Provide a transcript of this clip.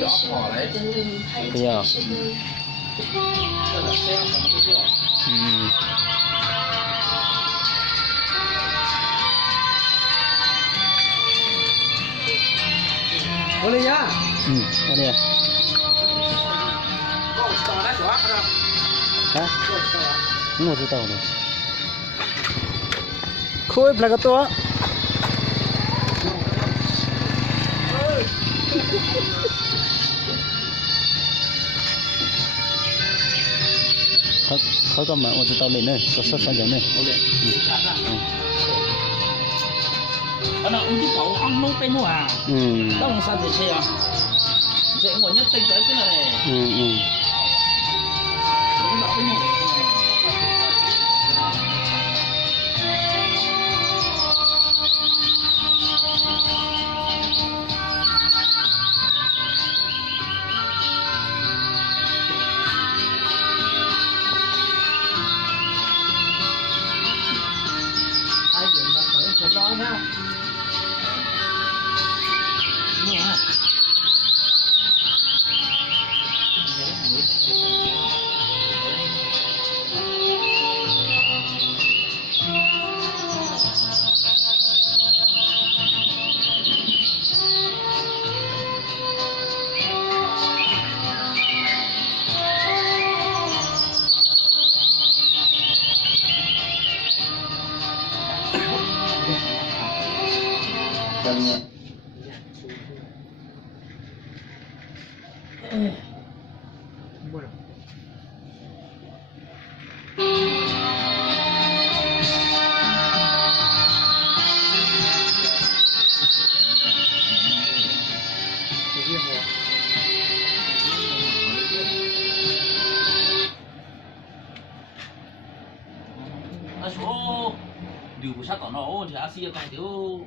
咬跑来，不要。我的呀，我的。啊？我知道了。Khôi là cái to. Khôi có mà tôi tao lên đây, có sốt sang này. Nó cũng chỉ cậu ăn nấu tên à. Đó là sao thì thế à? Dễ ngồi nhất tinh tới thế này. Ai dựng nó khởi sẽ lo nha. Nha. Bueno. Số điều của sao còn nó thì asi còn thiếu